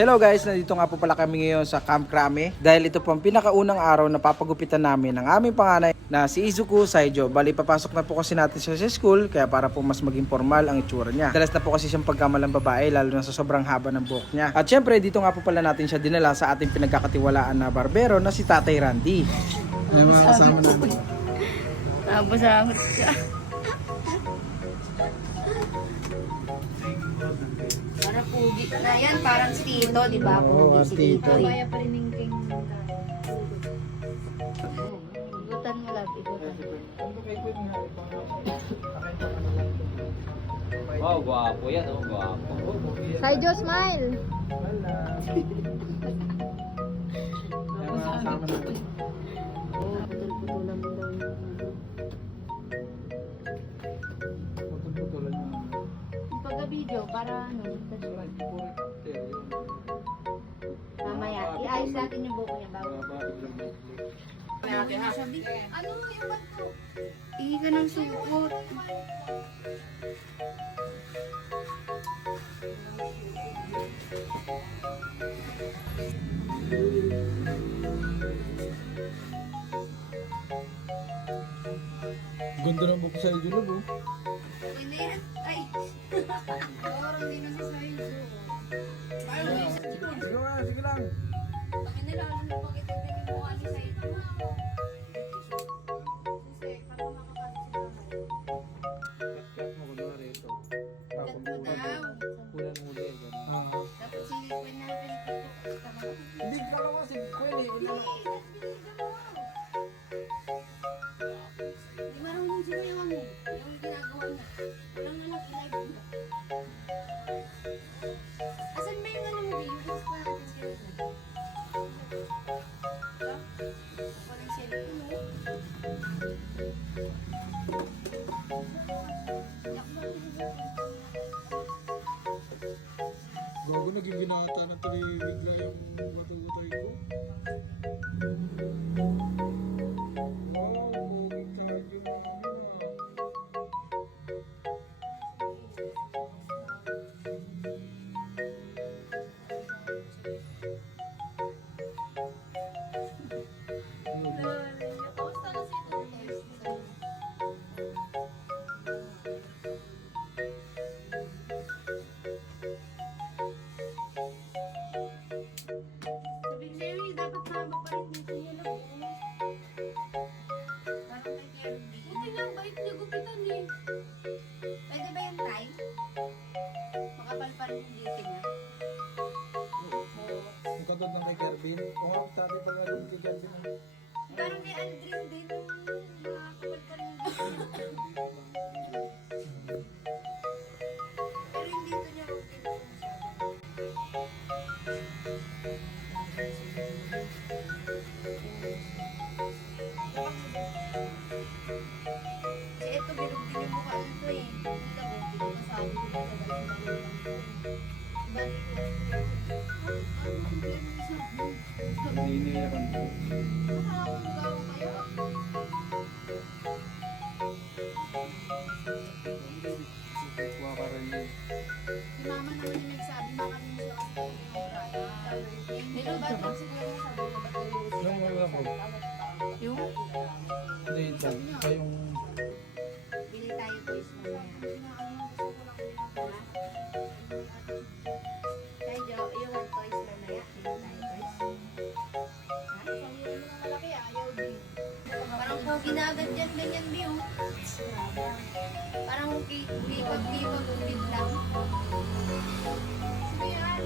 Hello guys, nandito nga po pala kami ngayon sa Camp Crame dahil ito po ang pinakaunang araw na papagupitan namin ng aming panganay na si Izuku Saijo. Bali, papasok na po kasi natin siya sa school kaya para po mas maging formal ang itsura niya. Dalas na po kasi siyang pagkamalang babae lalo na sa sobrang haba ng buhok niya. At syempre dito nga po pala natin siya dinala sa ating pinagkakatiwalaan na barbero na si Tatay Randy. Ay, mga kasama namin. Nabasamot siya. Para pugi na yan, parang si Tito, di ba? Oo, Pugi si Tito. Tito. Eh. Kaya pa rin yung king. Igutan mo lang, igutan. Wow, gwapo yan, oh, gwapo. Saijo, smile! Oo, putol-putulan mo daw yun. Yung pagka-video, para ano, mamaya, iayos natin yung buko niya bago. Ano yung bag ko? Igi ka ng sukot. Ganda ng buko sa Saijo, oh. Okay na yan. Ay! Parang hindi na sa Saijo. Sige lang. Bakit nila alam mo bakit ito yung mukha ni Saijo? Kasi parang makapasok sa kamay. Cut mo kunwari ito. Cut mo daw. Kulang muli yan. Dapat silipin natin ito. Hindi ka lang kasi kuya Hindi marunong sila yung ano. Yung ginagawa niya. Walang nalang i-live mo. Asan ba yung ano mo? Yung extra natin sila. Walang cellphone mo. Gago, naging binata na tuloy bigla yung batay ko. Wow, moving kahit yung Sabi ni Larry, dapat mababalik nito niya lang. Parang kay Kirby. Buti nga, bait niya gupitan eh. Pwede ba yung time? Makapal pa rin yung dito niya. Yung katod ng kay Kervin. Oo, sabi pa nga rin kay Kervin. Parang kay Aldrin din. Makakapal pa rin yung dito niya. Pero yung dito niya okay na masyado. Kasi ito, bilog din yung mukha nito eh. Kita mo, hindi ko masabi ko na dalawa-dalawa lang ito. Iba Hindi niya yan. nakakagawa kayo. Kuha ka rin yun. Si mama naman yung nagsabi, makalim siya kasi yung braya. Pero ba't lang siguro nasabi ko ba't Yung wala ko. yung Hindi, ito yung... bili tayo toys mamaya. Kaya Jo, you want toys mamaya? Bili tayo toys. Parang pogi na agad dyan, ganyan, Biyo. Parang lipag-lipag ulit lang. Sige yan.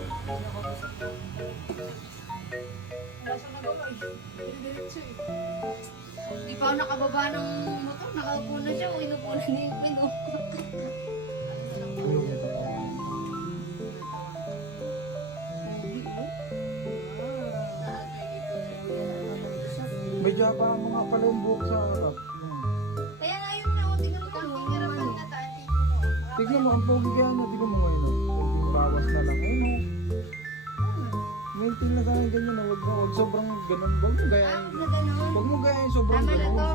Di pa ako nakababa ng motor, nakaupo na siya, inupo na niya yung pino. Medyo parang mga pala yung buhok sa harap. Kaya nga yun nga, tingnan mo yung camera pa rin nataan dito. Tignan mo, ang pogi kaya niya. Tignan mo ngayon. Yung bawas na lang. Ayun o. Maintain na tayo ganyan. Huwag sobrang ganun. Huwag mo gayahin. Na ganun. Huwag mo gayahin sobrang Tama na ganun. to.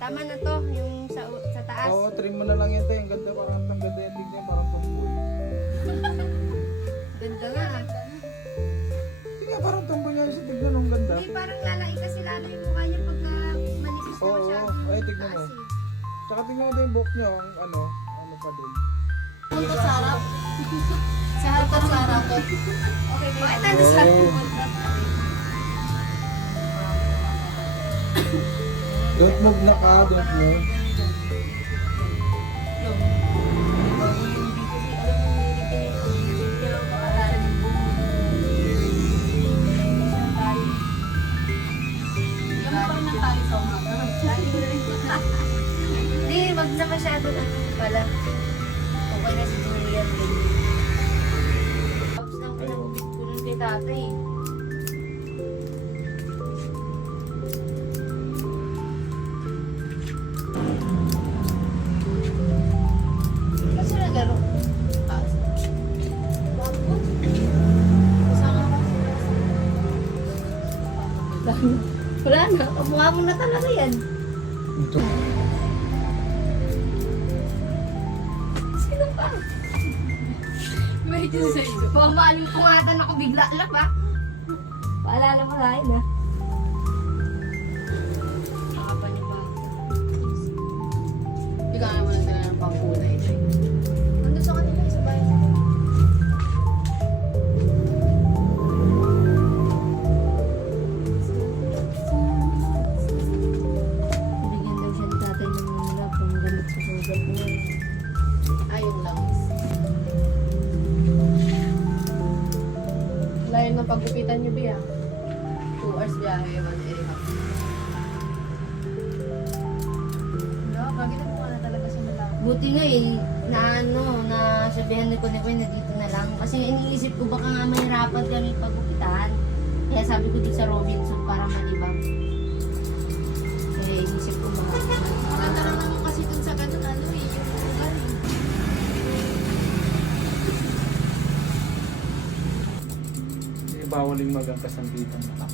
Tama na to, yung sa taas. Oo, trim mo na lang yan tayo. Ang ganda, parang ang ganda yan tignan. Parang tomboy. Tsaka tingnan mo din yung buhok niyo, ang ano pa din. Punta sa harap. Sa harap sa harap. Okay, bakit nandun sa Don't move na ka, don't move. Hindi, wag na masyado ano pala. Okay na si Julian. Tapos nang pinagupit ko nun kay tatay. Kasi nagaro. Wala na, kamukha mo na talaga yan. Ito. Sino pa? Medyo sa iyo. Pumalimpungatan ako bigla lang ba? Paalala mo rin ha. Nakapaniw ba? Bigyan mo na sila ng pangkulay. Nandun sa kanila sa bahay nila. Bigyan daw siya ng tatay ng mga kung gamit sa sugat niya. Ay, yung langis. Layo ng paggupitan niyo, Bia. 2 hours biyahe, 1 and a half. No, bakit mo na talaga sa malaki? Buti nga eh, na ano, nasabihan ni Kuya na dito na lang. Kasi iniisip ko baka nga mahirapan kami paggupitan. Kaya sabi ko dito sa Robinson para malibang. Kaya iniisip ko baka. Maganda lang naman kasi dun sa ganun, ano eh, yung lugar eh. Hindi bawaling magangkas ng bitang na.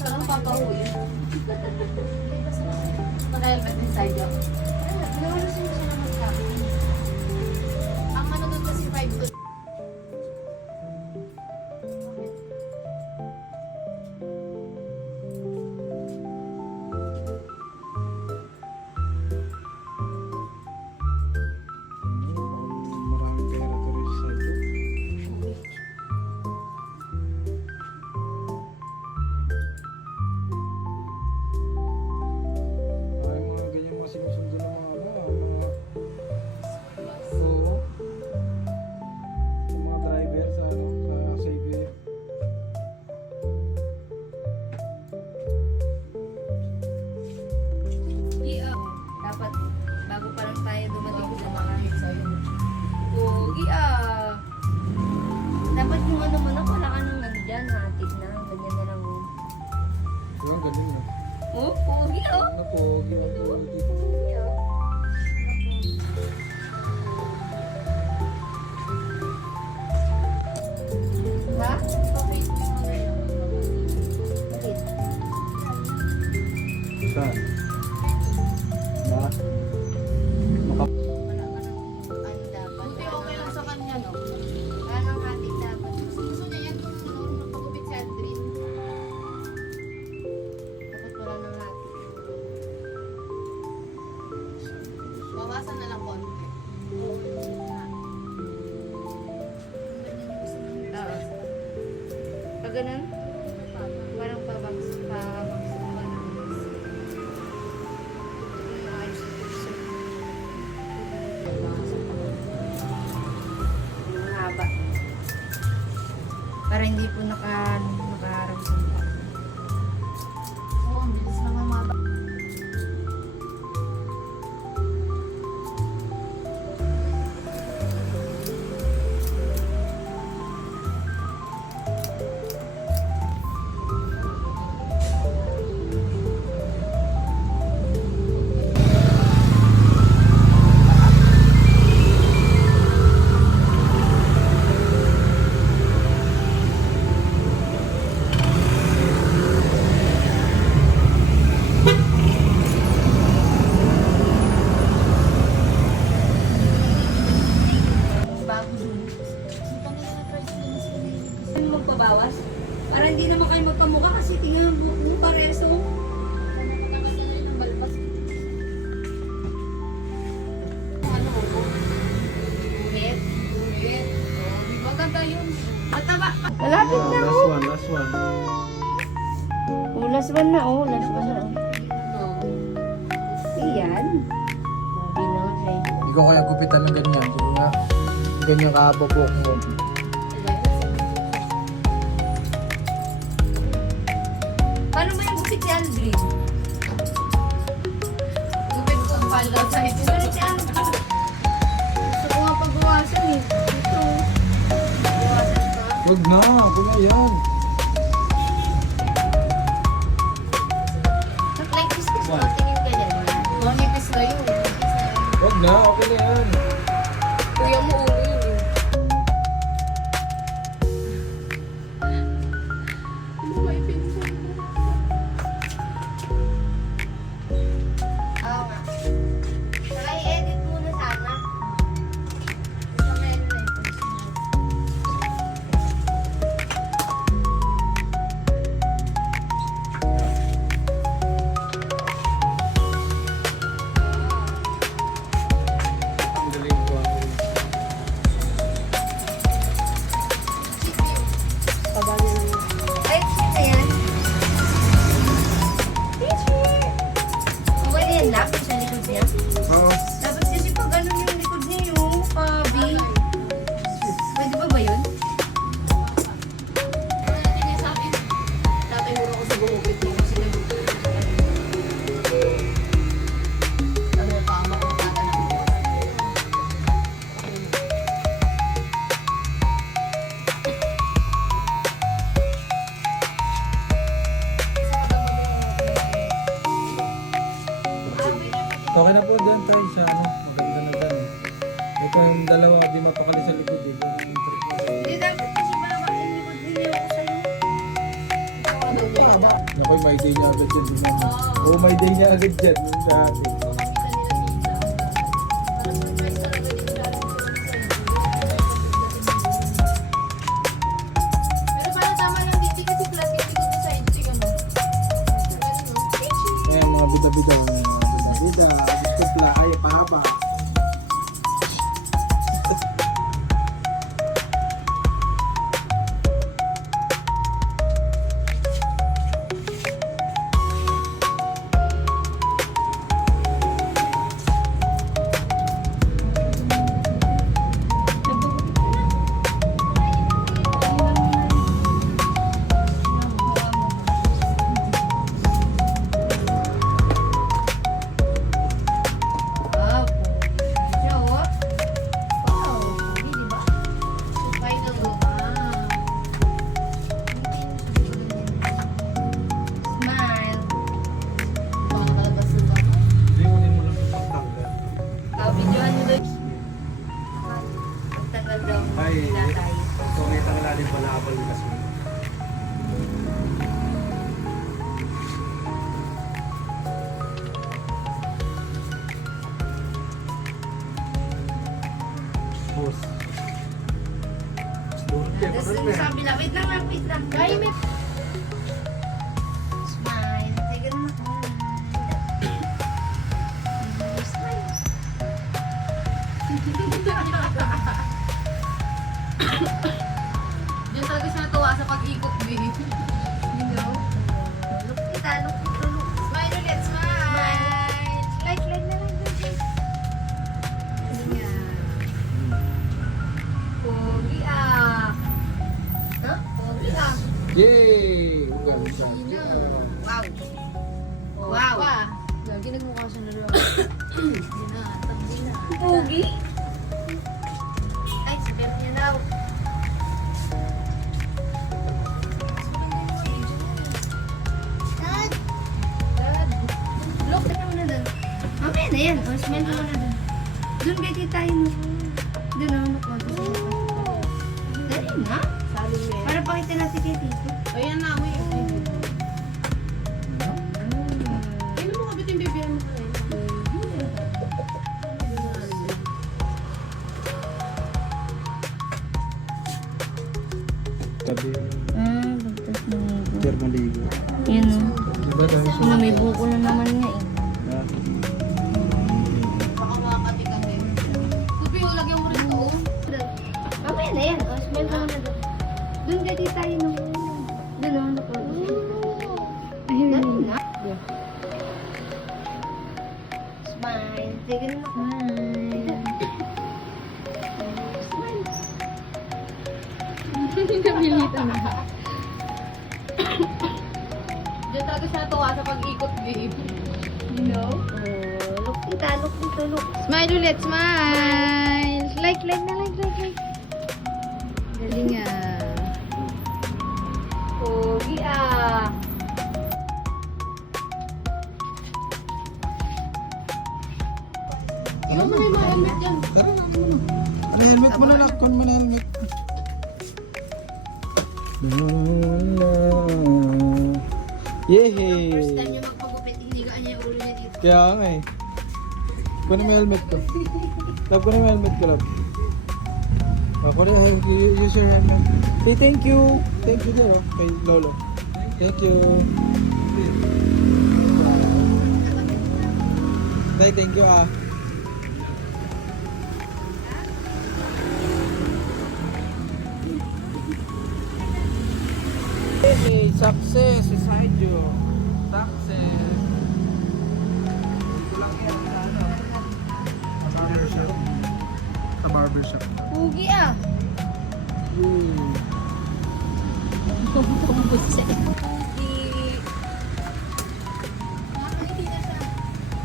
Saan papauwi? Naka-helmet inside yun. Nawalusin mo siya naman sa akin. Ang ano dun kasi 5 to Maraming pera to rin sa ito. Ay, mga ganyan mga sinusundo ng mga oo. Yung mga driver sa ano, sa Xavier. Dapat bago pa lang tayo dumating sa mga Pogi ah. Dapat yung ano mo na, wala ka nang ano dyan, hatid na. Ganyan na lang. Wala, ganun na. Oh, pogi oh. Ano po, pogi. Pogi oh. Ha? Okay, yung mga yun. Bakit? Saan? Ba? Wala ka nang ano dapat. Buti okay lang sa kanya, no? Wala nang hatid dapat. Gusto niya yan kung ano, pagupit si Aldrin. Dapat wala nang hatid. Bawasan na lang konti. Pag ganun, parang pabaks. Mataba. Malapit na Last one, last one. oh. Last one na oh. Last one na oh. Iyan. Hindi na nga siya. Ikaw kaya gupitan ng ganyan. Sige nga. Ganyan kababok mo. Paano mo yung gupit si Aldrin? Gupit ko ang palaw sa ito. Paano si Aldrin? Gusto ko nga pagbawasan eh. Ito. Bawasan ka. Huwag na. Huwag na yan. Like this kasi tingin ka dyan. Mga nipis na yun. Huwag na. Okay na yan. Kuya mo ulo yun eh. Oo nga. Saka i-edit muna sana. Gusto mo yun na ito. Ang galing ko. Ay, sino yan? Teacher! Okay na yan lang kung sa likod niya. Oo. Dapat kasi pag ano yung likod niya yung pabi. Pwede ba ba yun? Tatay mura ko sa gumupit mo kasi ano pa ama ko tatanong. Okay na po dyan tayo sa ano. Maganda na dyan. Ito yung dalawa di mapakali sa likod eh. Hindi dapat kasi malama yung likod niya ako sa'yo. Naku, may day niya agad dyan. Oo, may day niya agad dyan. Yung sa atin. Pero parang tama lang dito kasi flat yung likod sa side chick ano. Ayan, mga bida-bida. Mga bida-bida. Gusto na. Ay, pahaba. Wow. Siya oh. Wow. Hindi diba? Final look. Smile. Baka nakalabas na ba? Hindi mo din mo lang pagtanggal. Videoan mo doon. Pagtagal daw. Ay, Tatay. ito may tanggalin pala abal ni Kasmi. Pause. Tapos yung sabi na, wait lang. Ay, may Smile. Sige na ako. Smile. Diyan talaga siya natuwa sa pag-ikot, B. You know? Look kita, look. Smile ulit, smile! Like na lang. Pogi ah. Huh? Pogi ah. Yay! Ang ganda. Wow. Wow! Pa! Gagi, nagmukha siya na rin. Hindi na, hindi na. Pogi? Ay, sabihan niya daw. Dad! Dad! Look, tignan mo na doon. Mamaya na yan. O, smell mo na doon. Doon kay titayin mo. Doon ako nakuha. Dali na. Saling yan. Para pakita natin kay tito. Ayan na, wait. Kailan mo kabit yung bibihan mo kayo? Tabi. Bagtas na ligo. Termoligo. Yan o. Diba dami siya? Ano, may buko na naman nga eh. Ah. Baka makakati ka ngayon. Tupi, lagyan mo rin ito. Mamaya na yan. O, smell mo na doon. Ngiti tayo ng ulo. Doon, Ayun. Smile. Sige na ako. Napilitan na. Diyan talaga siya natuwa sa pag-ikot, babe. You know? Look dito, look dito, look. Smile ulit, smile. Like na, like. Galing ah. Pogi ah. Iwan mo na yung mga helmet yan. Tara na, ano mo. Helmet mo na lang. Kuhan mo na helmet. Yehey! First time niya magpagupit, hindi ka niya yung ulo niya dito. Kaya nga eh. Kunin mo yung helmet ko. Love, kunin mo yung helmet ko, love. Use your helmet. Say thank you. Thank you there, oh. Kay Lolo. Thank you. Say thank you, ah. Hey, success! Isaidyo. Success! Ito lang yan na ano. Barbershop. Sa barbershop. Pogi ah.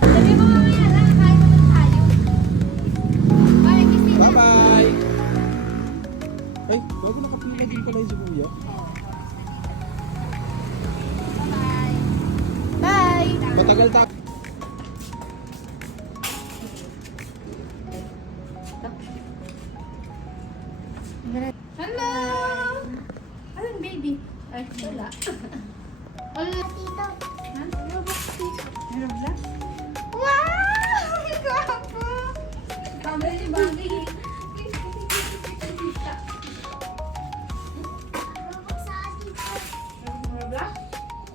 Sabi mo mamaya lang, kain naman tayo. Bye, Christina. Bye-bye! Ay, bago nakapila din pala yung si Kuya. Bye. Matagal ta. Hello! Ayun, baby. Ay, wala. Wala. Tito. Ha? Meron ba? Wow! Ang gwapo! Kamay ni Baggy.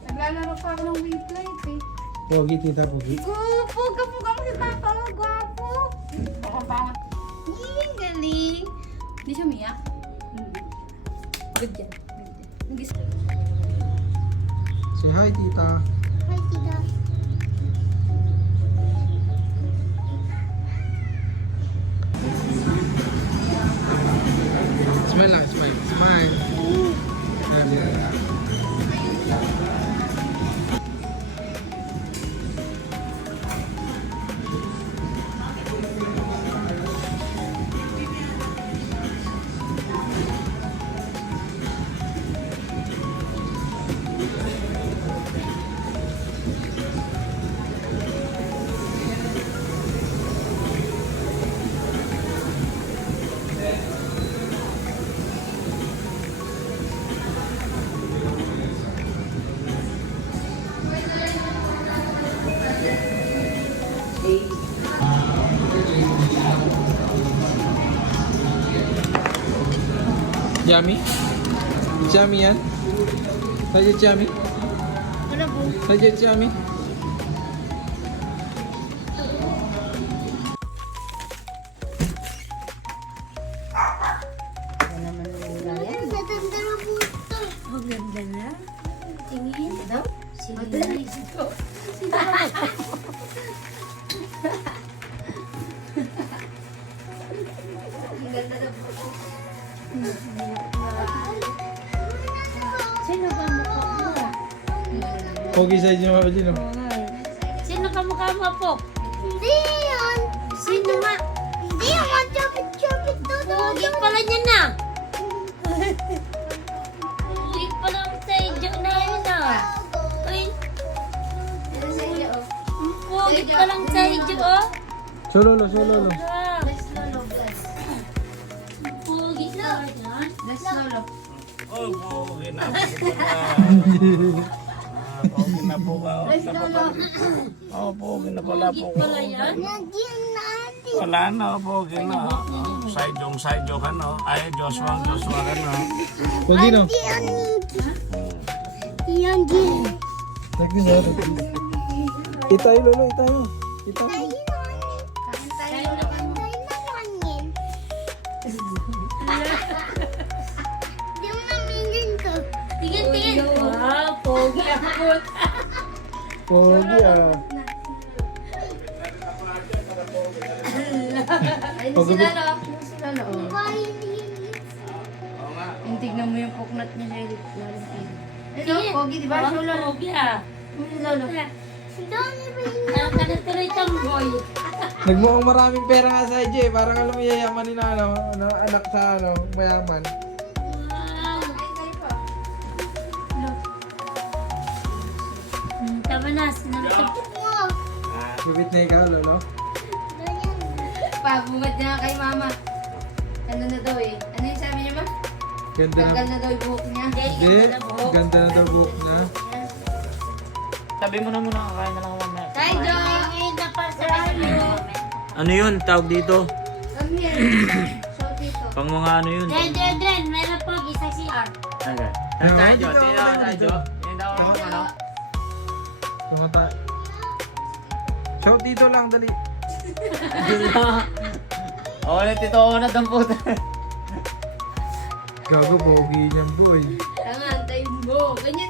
Naglalaro pa ako ng wave light eh. Pogi, tita, pogi. Gwapo! Gwapo si Papa mo. Gwapo! Baka pangat. Yee, galing. Hindi siya umiyak. Good yan. Say hi, tita. Hi, tita. Smile lang, smile. Smile. Yummy? Yummy yan? Sadya yummy? Wala po. Sadya yummy? Maganda na. Tingin daw. Sige. Ang ganda na po. Sino ba mukha mo? Pogi sa inyo mga Pajino. Sino ka mukha mo po? Hindi yan. Sino nga? Hindi yan. Chopit-chopit to. Pogi pala niya na. Pogi pala ang sadyo na yun ah. Uy. Pogi pala ang sadyo oh. Sololo, sololo. Bless Lolo, bless. Pogi pala yan. Bless Lolo. Pogi na po ka. Bless Lolo. Oh, pogi na pala Pogi po. pala yan. Wala na, pogi na. Saydong ka no. Ay, Joshua ka no. Pogi no? Yan din. Tagdi na, tagdi. Itayo, lolo, itayo. Itayo. Tayo na Di mo namin tingin. Wow, pogi ako. Pogi ah. Ayun na sila, no? Ayun sila, no? Yung tignan mo yung puknat niya sa ilit. Ano, pogi, di ba? Show, lolo. Pogi ah. Ano, lolo? Ang kanatuloy tamboy. Nagmukhang maraming pera nga sa IJ. Parang alam mo yayaman na anak sa mayaman. Wow. Tama na, sinantok. Bibit na ikaw, lolo. Pabungad niya kay mama. Ano na daw eh? Ano yung sabi niya, ma? Ganda Tanggal na. na daw yung buhok niya. Hindi. Ganda na daw buhok na. Sabi mo na muna, kakain na lang ako mamaya. Tay, Jo! Ano yun? Tawag dito? Come here. Show dito. Pang mga ano yun? Dren, meron po isa si Art. Okay. Ayun, Tayo, dito, Jo. Tingnan dito. tayo, Jo. Tingnan daw ako ano. Tumata. Show dito lang, dali. Oo, tito ako na ng puta. Gago, pogi niyan boy. Tanga, antayin mo. Ganyan